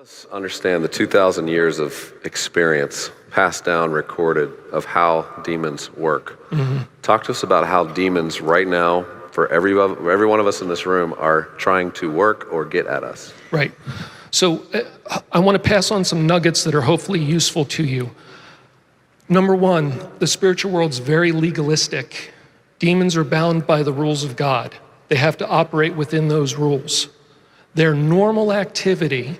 Let's understand the 2,000 years of experience, passed down, recorded, of how demons work. Talk to us about how demons right now, for every one of us in this room, are trying to work or get at us. Right. So I want to pass on some nuggets that are hopefully useful to you. Number one, the spiritual world's very legalistic. Demons are bound by the rules of God. They have to operate within those rules. Their normal activity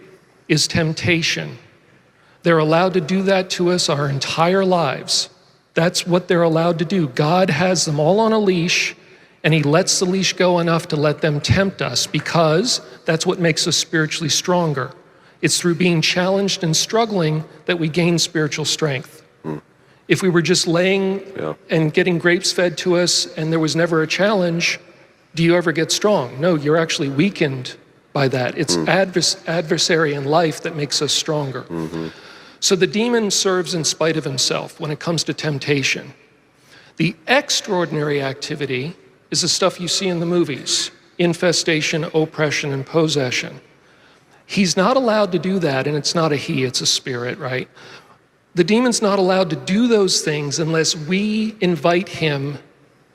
is temptation. They're allowed to do that to us our entire lives. That's what they're allowed to do. God has them all on a leash, and he lets the leash go enough to let them tempt us because that's what makes us spiritually stronger. It's through being challenged and struggling that we gain spiritual strength. If we were just laying and getting grapes fed to us and there was never a challenge, do you ever get strong? No, you're actually weakened by that. It's adversary in life that makes us stronger. So the demon serves in spite of himself when it comes to temptation. The extraordinary activity is the stuff you see in the movies: infestation, oppression, and possession. He's not allowed to do that, and it's not a he, it's a spirit, right? The demon's not allowed to do those things unless we invite him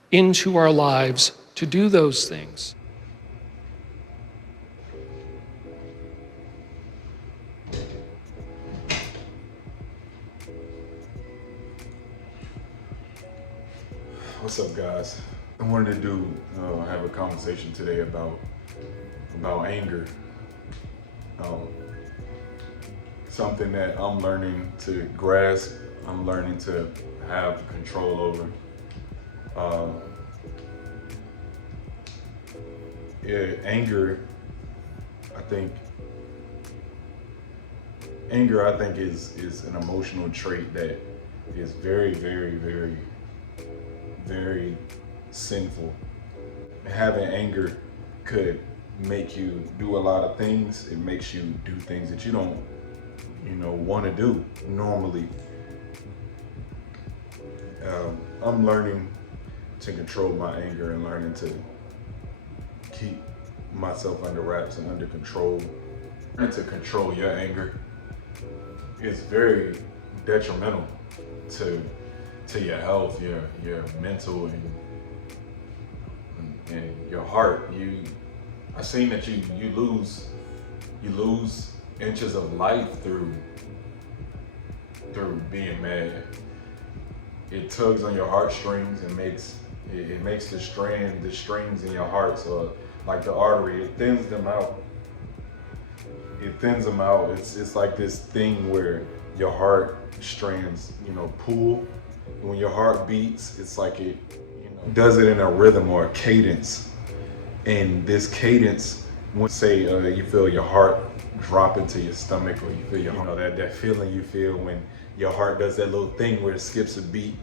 into our lives to do those things. What's up, guys? I wanted to have a conversation today about anger. Something that I'm learning to grasp, I'm learning to have control over. Anger, I think is an emotional trait that is very, very, very, very sinful. Having anger could make you do a lot of things. It makes you do things that you don't, want to do normally. I'm learning to control my anger and learning to keep myself under wraps and under control. And to control your anger is very detrimental to your health, your mental and your heart. I've seen that you lose inches of life through being mad. It tugs on your heartstrings and makes the strings in your heart, so like the artery, it thins them out. It's like this thing where your heart strands, pull. When your heart beats, it's like it, does it in a rhythm or a cadence. And this cadence, when say you feel your heart drop into your stomach, or you feel that feeling you feel when your heart does that little thing where it skips a beat,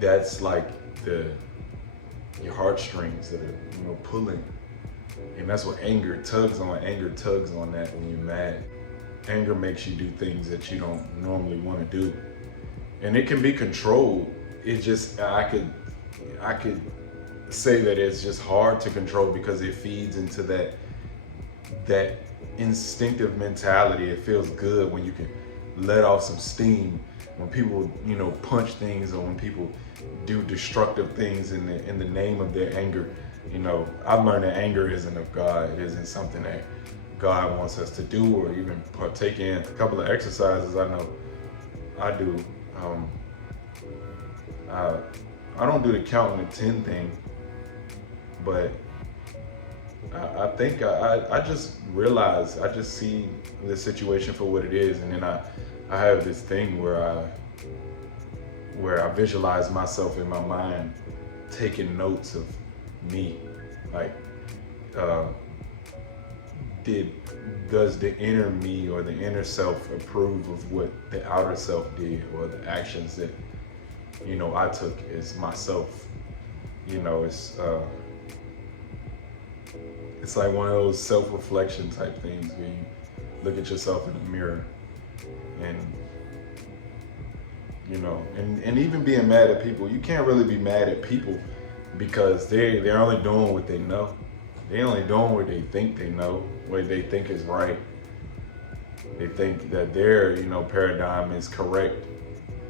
that's like your heartstrings that are pulling. And that's what anger tugs on. Anger tugs on that when you're mad. Anger makes you do things that you don't normally want to do. And it can be controlled. It just, I could say that it's just hard to control because it feeds into that instinctive mentality. It feels good when you can let off some steam. When people, punch things, or when people do destructive things in the name of their anger. I've learned that anger isn't of God. It isn't something that God wants us to do or even partake in. A couple of exercises I know I do. I don't do the counting to 10 thing, but I think I just realize, I just see the situation for what it is, and then I have this thing where I visualize myself in my mind taking notes of me, like does the inner me or the inner self approve of what the outer self did, or the actions that I took as myself? It's like one of those self-reflection type things where you look at yourself in the mirror and and even being mad at people, you can't really be mad at people because they're only doing what they know. They're only doing what they think they know, what they think is right. They think that their, paradigm is correct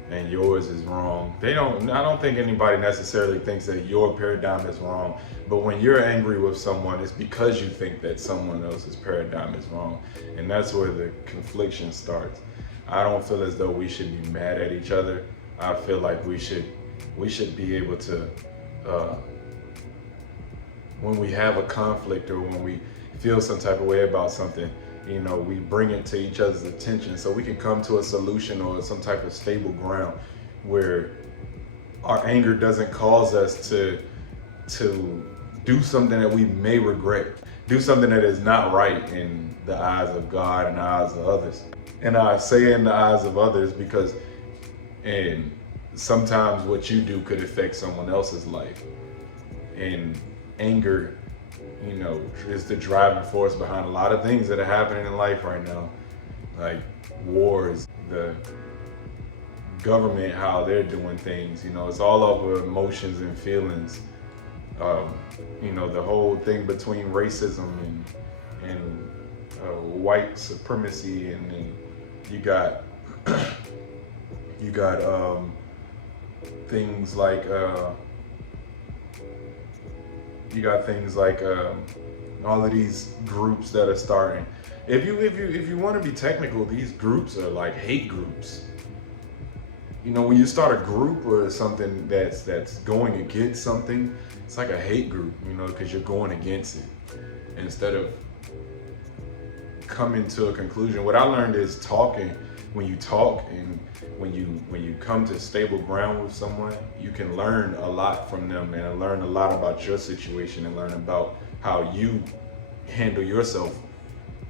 and yours is wrong. I don't think anybody necessarily thinks that your paradigm is wrong, but when you're angry with someone, it's because you think that someone else's paradigm is wrong. And that's where the confliction starts. I don't feel as though we should be mad at each other. I feel like we should be able to, when we have a conflict or when we feel some type of way about something, we bring it to each other's attention so we can come to a solution or some type of stable ground where our anger doesn't cause us to do something that we may regret, do something that is not right in the eyes of God and the eyes of others. And I say in the eyes of others because sometimes what you do could affect someone else's life. And anger, is the driving force behind a lot of things that are happening in life right now, like wars, the government, how they're doing things. It's all over emotions and feelings. The whole thing between racism and white supremacy, and then you got things like all of these groups that are starting. If you want to be technical, these groups are like hate groups. When you start a group or something that's going against something, it's like a hate group, because you're going against it instead of coming to a conclusion. What I learned is talking. When you talk and when you come to stable ground with someone, you can learn a lot from them and learn a lot about your situation and learn about how you handle yourself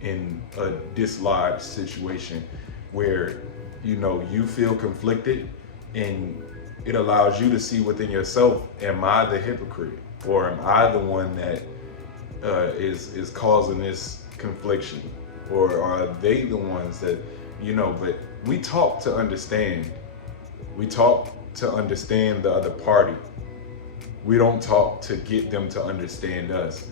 in a dislodged situation where you feel conflicted, and it allows you to see within yourself, am I the hypocrite, or am I the one that is causing this confliction, or are they the ones that but we talk to understand. We talk to understand the other party. We don't talk to get them to understand us.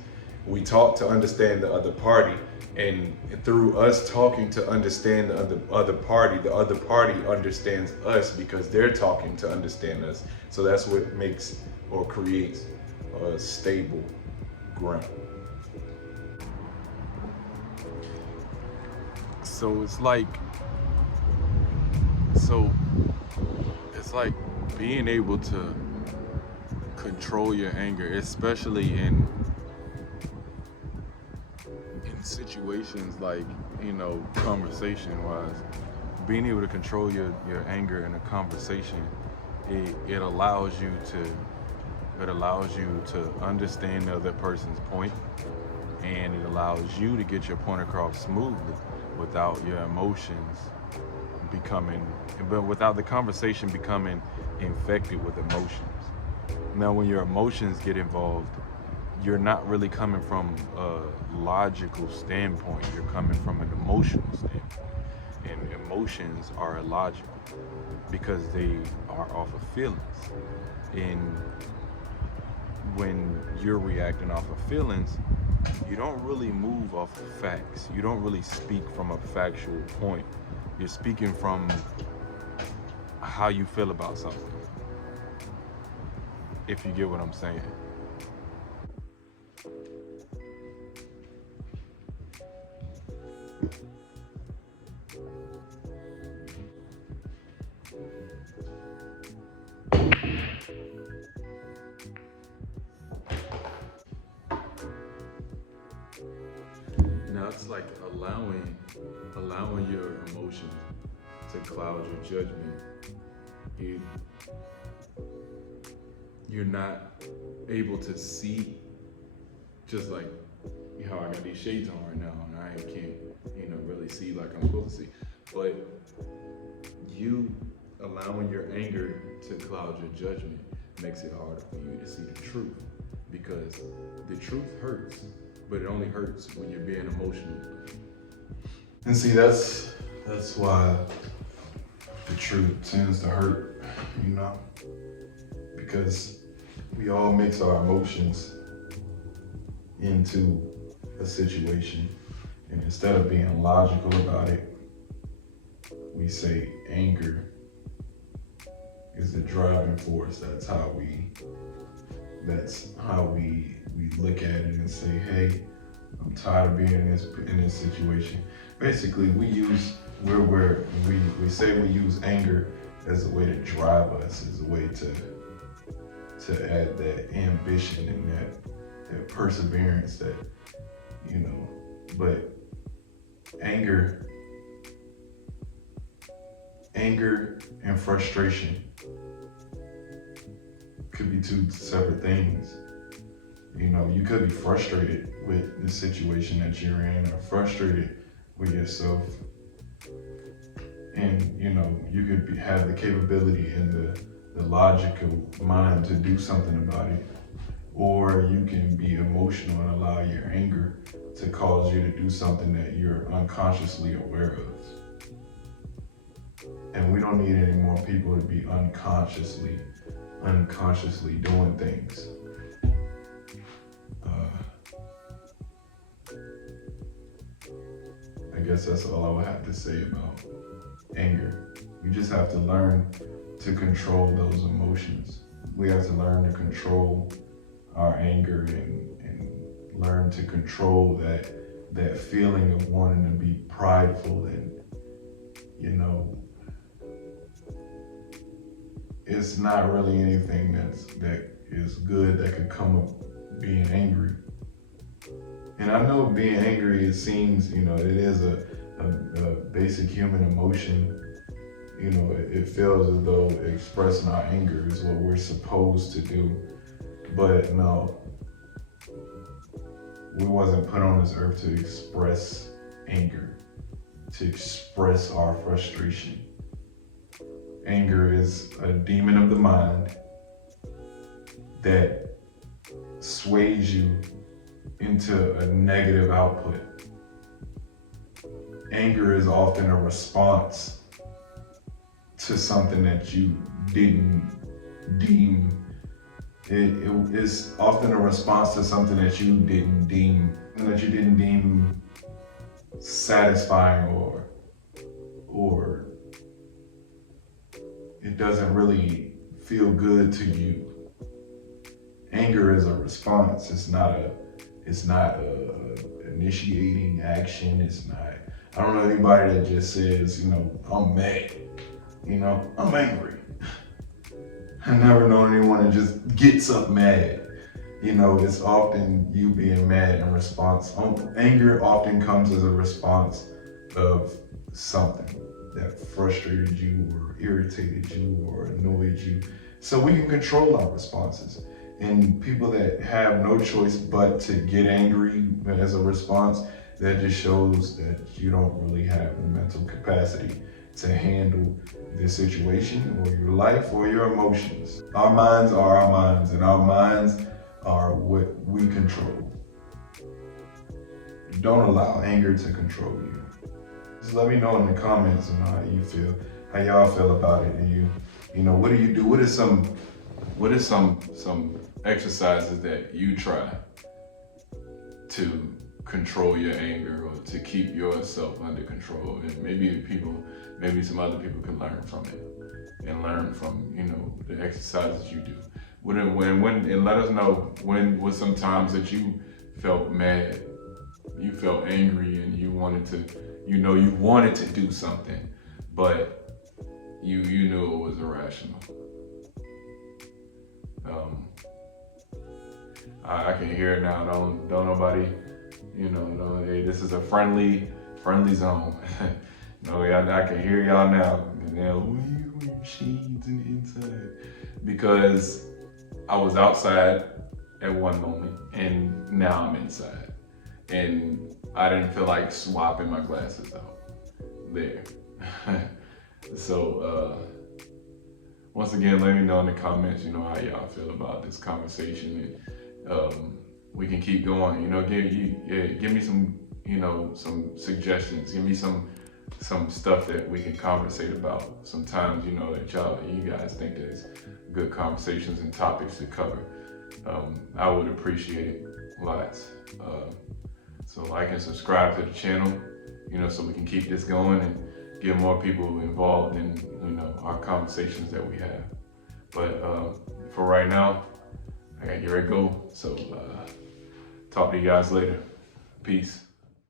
We talk to understand the other party, and through us talking to understand the other party understands us because they're talking to understand us. So that's what makes or creates a stable ground. So it's like being able to control your anger, especially in situations like, conversation wise. Being able to control your anger in a conversation, it allows you to understand the other person's point, and it allows you to get your point across smoothly without your emotions without the conversation becoming infected with emotions. Now, when your emotions get involved, you're not really coming from a logical standpoint, you're coming from an emotional standpoint. And emotions are illogical because they are off of feelings. And when you're reacting off of feelings, you don't really move off of facts. You don't really speak from a factual point. You're speaking from how you feel about something, if you get what I'm saying. Now it's like allowing your emotions to cloud your judgment. You're not able to see, just like how I got these shades on right now, and I can't, really see like I'm supposed to see. But you allowing your anger to cloud your judgment makes it harder for you to see the truth, because the truth hurts, but it only hurts when you're being emotional. And see, that's why the truth tends to hurt, because we all mix our emotions into a situation, and instead of being logical about it, we say anger is the driving force. That's how we look at it and say, hey, I'm tired of being in this situation. Basically, we say we use anger as a way to drive us, as a way to add that ambition and that perseverance, that, you know. But anger and frustration could be two separate things. You know, you could be frustrated with the situation that you're in, or frustrated with yourself. And, you know, you could have the capability and the logical mind to do something about it. Or you can be emotional and allow your anger to cause you to do something that you're unconsciously aware of. And we don't need any more people to be unconsciously doing things. I guess that's all I would have to say about anger. We just have to learn to control those emotions. We have to learn to control our anger and learn to control that feeling of wanting to be prideful. And, you know, it's not really anything that is good that could come of being angry. And I know being angry, it seems, you know, it is a basic human emotion. You know, it feels as though expressing our anger is what we're supposed to do. But no, we wasn't put on this earth to express anger, to express our frustration. Anger is a demon of the mind that sways you into a negative output. Anger is often a response to something that you didn't deem. It is often a response to something that you didn't deem satisfying, or it doesn't really feel good to you. Anger is a response. It's not a initiating action. It's not. I don't know anybody that just says, you know, I'm mad. You know, I'm angry. I've never known anyone to just get up mad. You know, it's often you being mad in response. Anger often comes as a response of something that frustrated you or irritated you or annoyed you. So we can control our responses. And people that have no choice but to get angry as a response, that just shows that you don't really have the mental capacity to handle the situation or your life or your emotions. Our minds are our minds, and our minds are what we control. Don't allow anger to control you. Just let me know in the comments, you know, how you feel, how y'all feel about it, and you know, what do you do? What is some exercises that you try to control your anger, or to keep yourself under control? And maybe some other people can learn from it, and learn from, you know, the exercises you do. And let us know when was some times that you felt mad, you felt angry, and you wanted to do something, but you knew it was irrational. I can hear it now. Don't nobody, you know, hey, this is a friendly zone. No, I can hear y'all now. You know, machines in the inside, because I was outside at one moment and now I'm inside, and I didn't feel like swapping my glasses out there. So once again, let me know in the comments, you know, how y'all feel about this conversation, and we can keep going. You know, give me some, you know, some suggestions. Give me some stuff that we can conversate about. Sometimes, you know, that you guys think there's good conversations and topics to cover. I would appreciate it lots. So like and subscribe to the channel, you know, so we can keep this going, and get more people involved in, our conversations that we have. But for right now, I gotta get ready to go. So talk to you guys later. Peace.